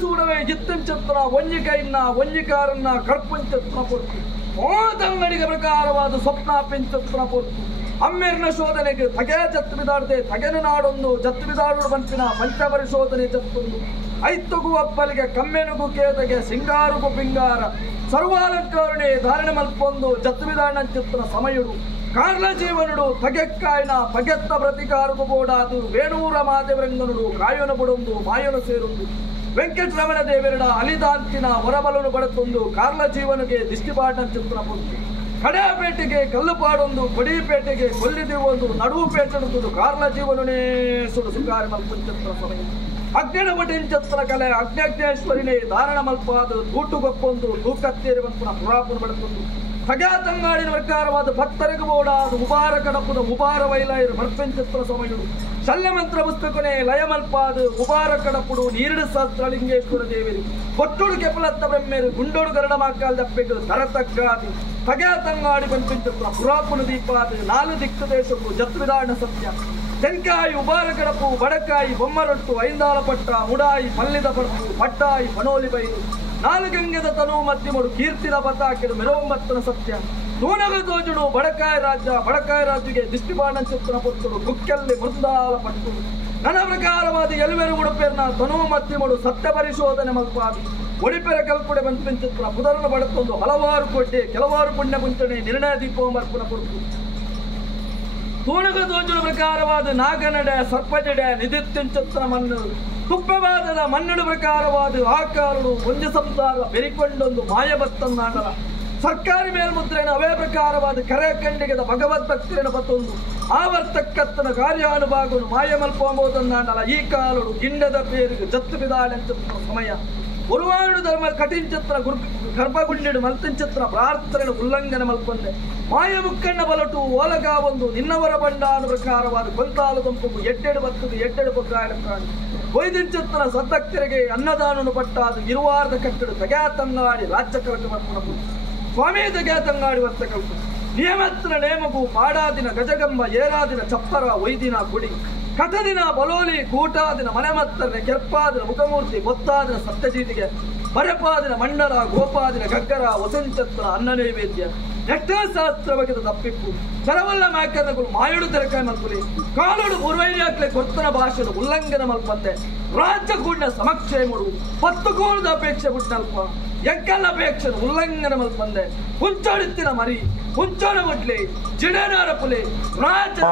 సూడవే జిత్తం చెప్తున్న వంజికైన్న వంజికారನ್ನ ಕಡ್ಪಂಚತ್ನ ಪೊರ್ತು ಮೋದಂಗಡಿಗೆ ಪ್ರಕಾರವಾದ ಸ್ವಪ್ನ ಪೆಂಚತ್ನ ಪೊರ್ತು ಅಮ್ಮೆರ್ನ ಶೋಧನೆಗೆ ತಗೆ ಜತ್ತು ಬಿದಾಡದೆ ತಗೆನ ನಾಡೊಂದು ಜತ್ತು ಬಿದಾಡುವ ಬಂಪಿನ ಪಂಚಪರಿಶೋಧನೆ ಜತ್ತೊಂದು ಐತುಗು ಅಪ್ಪಲಿಗೆ ಕಮ್ಮೆನುಗು ಕೇದಗೆ ಸಿಂಗಾರುಗು ಪಿಂಗಾರ ಸರ್ವಾಲಂಕಾರಣೆ ಧಾರಣೆ ಮಲ್ಪೊಂದು ಜತ್ತು ಬಿದಾಡ ಚಿತ್ರ ಸಮಯುಡು ಕಾರ್ಲ ಜೀವನುಡು ತಗೆಕ್ಕಾಯ್ನ ಪಗೆತ್ತ ಪ್ರತಿಕಾರಗು ಬೋಡಾದು ವೇಣೂರ ಮಾದೇವರಂಗನುಡು ಕಾಯೋನ ಬುಡೊಂದು ಮಾಯೋನ ಸೇರೊಂದು ವೆಂಕಟರಮಣ ದೇವರಡ ಅಲಿದಾಂತಿನ ಹೊರಬಲನು ಬಡತೊಂದು ಕಾರ್ಲ ಜೀವನಿಗೆ ದಿಷ್ಟಿಪಾಟ ಚಿತ್ರ ಪೊಂದು ಕಡೆಪೇಟೆಗೆ ಕಲ್ಲುಪಾಡೊಂದು ಕೊಡಿಪೇಟೆಗೆ ಕೊಲ್ಲಿದಿರುವೊಂದು ನಡುಪೇಟೆಡುವುದು ಕಾರ್ಲ ಜೀವನನೇ ಸುಡು ಸುಗಾರಿ ಮಲ್ಪಂಚತ್ರ ಸಮಯ ಅಗ್ನಿನ ಬಟಿಂಚತ್ರ ಕಲೆ ಅಗ್ನೇಶ್ವರಿನೇ ಧಾರಣ ಮಲ್ಪಾದ ತೂಟುಗೊಪ್ಪೊಂದು ತೂಕತ್ತೇರುವಂತನ ಪುರಾಪುರ ಬಡತೊಂದು ಸಗಾತಂಗಾಡಿನ ಪ್ರಕಾರವಾದ ಭಕ್ತರಿಗೆ ಓಡಾದ ಉಪಾರ ಕಡಪದ ಉಪಾರ ವೈಲಾಯರು ಮರ್ಪಂಚತ್ರ ಸಮಯುಡು ಶಲ್ಯಮಂತ್ರ ಪುಸ್ತಕನೇ ಲಯಮಲ್ಪಾದ ಉಪಾರ ಕಡಪುಡು ನೀರಿಡು ಸಹಸ್ರಲಿಂಗೇಶ್ವರ ದೇವಿರು ಕೊಟ್ಟುಡು ಕೆಪಲತ್ತ ಬ್ರಹ್ಮೇರು ಗುಂಡೋಡು ಗರಡ ಮಾಕಾಲ್ ದಪ್ಪೆಗಳು ತರತಕ್ಕಾದಿ ಸಗಾತಂಗಾಡಿ ಮರ್ಪಂಚತ್ರ ಪುರಾಪುನ ದೀಪಾದ ನಾಲು ದಿಕ್ಕು ದೇಶಕ್ಕೂ ಜತ್ವಿದಾಣ ಸತ್ಯ ತೆಂಕಾಯಿ ಉಪಾರ ಕಡಪು ಬಡಕಾಯಿ ಬೊಮ್ಮರೊಟ್ಟು ಐಂದಾಲ ಪಟ್ಟ ಮುಡಾಯಿ ಪಲ್ಲಿದ ಪಟ್ಟು ಪಟ್ಟಾಯಿ ಪನೋಲಿ ಬೈಲು ನಾಲ್ಗಂಗದ ತನು ಮಧ್ಯಮಡು ಕೀರ್ತಿನ ಪತಾಕೆಡು ಮೆರವಂಬತ್ತನ ಸತ್ಯ ತೂನಗ ತೋಜುಡು ಬಡಕಾಯ ರಾಜ್ಯಗೆ ದಿಷ್ಟಿಪಾಣ ಚಿತ್ರ ಪೊತ್ತುಡು ಗುಕ್ಕೆಲ್ಲಿ ಮೃಂದಾಲ ಪಟ್ಟು ನನ್ನ ಪ್ರಕಾರವಾದ ಎಲ್ವೆರು ಉಡುಪೇರ್ನ ತನು ಮಧ್ಯಮಡು ಸತ್ಯ ಪರಿಶೋಧನೆ ಮಲ್ಪಾದಿ ಒಡಿಪೆರ ಕಲ್ಪುಡೆ ಬಂಪಿನ ಚಿತ್ರ ಪುದರನ ಬಡತೊಂದು ಹಲವಾರು ಕೋಟೆ ಕೆಲವಾರು ಪುಣ್ಯ ಮುಂಚಣೆ ನಿರ್ಣಯ ದೀಪೋಮರ್ಪಣ ಕೊಡುತ್ತು ತೂನಗ ತೋಜುಡು ಪ್ರಕಾರವಾದ ನಾಗನಡೆ ಸರ್ಪಜಡೆ ನಿಧಿತ್ಯನ್ ಚಿತ್ರ ಮಣ್ಣು ತುಪ್ಪವಾದದ ಮನ್ನಡು ಪ್ರಕಾರವಾದ ಆಕಾರಡು ಒಂಜ ಸಂಸಾರ ಬೆರಿಕೊಂಡೊಂದು ಮಾಯಭತ್ತನ್ನಾಡಲ ಸರ್ಕಾರಿ ಮೇಲ್ಮುದ್ರೆನ ಅವೇ ಪ್ರಕಾರವಾದ ಕರೆ ಕಂಡಿಗೆದ ಭಗವದ್ ಭಕ್ತಿರನ ಬತ್ತೊಂದು ಆವರ್ತಕ್ಕತ್ತನ ಕಾರ್ಯಾನುಭಾಗನು ಮಾಯಮಲ್ಪಂಬೋದನ್ನಾಡಲ ಈ ಕಾಲಡು ಗಿಂಡದ ಪೇರಿಗೆ ಜತ್ತು ಬಿದಾಳೆಂತ ಸಮಯ ಉರುವಾಡು ಧರ್ಮ ಕಠಿಂಚತ್ರ ಗರ್ಭಗುಂಡಿಡು ಮಲ್ತಂಚತ್ರ ಪ್ರಾರ್ಥನೆ ಉಲ್ಲಂಘನೆ ಮಲ್ಪಂದೆ ಮಾಯ ಮುಕ್ಕಣ್ಣ ಬಲಟು ಓಲಗ ಒಂದು ನಿನ್ನವರ ಬಂಡಾನು ಪ್ರಕಾರವಾದ ಕೊಂತಾಲು ದಂಪು ಎಡ್ಡೆಡು ಬತ್ತದು ಎಡ್ಡೆಡು ಬೊಗ್ಗಾಡ ಪ್ರಾಣಿ ವೈದ್ಯಂಚತ್ರ ಸದ್ದಕ್ತರಿಗೆ ಅನ್ನದಾನನು ಪಟ್ಟಾದು ಇರುವಾರ್ದ ಕಟ್ಟಡು ತಗ್ಯಾತಂಗಾಡಿ ರಾಜ್ಯ ಕಲಕ ಬರ್ಪುಣು ಸ್ವಾಮಿ ತಗ್ಯಾತಂಗಾಡಿ ವರ್ತ ಕಲ್ಪು ನಿಯಮತ್ರ ನೇಮಗು ಪಾಡಾದಿನ ಗಜಗಂಬ ಏರಾದಿನ ಚಪ್ಪರ ವೈದಿನ ಗುಡಿ ಕಟದಿನ ಬಲೋಲಿ ಕೂಟಾದಿನ ಮನೆಮತ್ತನೆ ಕೆರ್ಪಾದಿನ ಮುಖಮೂರ್ತಿ ಗೊತ್ತಾದಿನ ಸಪ್ತಜೀತಿಗೆ ಮರೆಪಾದಿನ ಮಂಡಲ ಗೋಪಾದಿನ ಗಗ್ಗರ ವಸಂಚತ್ರ ಅನ್ನ ನೈವೇದ್ಯ ನೆಟ್ಟಶಾಸ್ತ್ರ ಬಗೆದ ತಪ್ಪಿಪ್ಪು ಚರವಲ್ಲ ಮ್ಯಾಕರ್ನಗಳು ಮಾಯುಡು ತೆರಕಾಯಿ ಮಲ್ಪುಲಿ ಕಾಲುಡು ಪೂರ್ವೈರ್ಯಾಕ್ಲೆ ಕೊರ್ತನ ಭಾಷೆಡು ಉಲ್ಲಂಘನ ಮಲ್ಪಂತೆ ರಾಜ್ಯ ಕೂಡ ಸಮಕ್ಷೇಮುಡು 10 ಕೋಣದ ಅಪೇಕ್ಷೆ ಬಿಟ್ಟಲ್ಪ ಎಂಕಲ್ಲ ಅಪೇಕ್ಷೆ ಉಲ್ಲಂಘನ ಮಲ್ಪಂದೆ ಹುಂಚಾಡುತ್ತಿನ ಮರಿ ಹುಂಚಾಣ ಮುಟ್ಲಿ ಜಿಡೇನಾರ ಪುಲಿ ರಾಜ್ಯ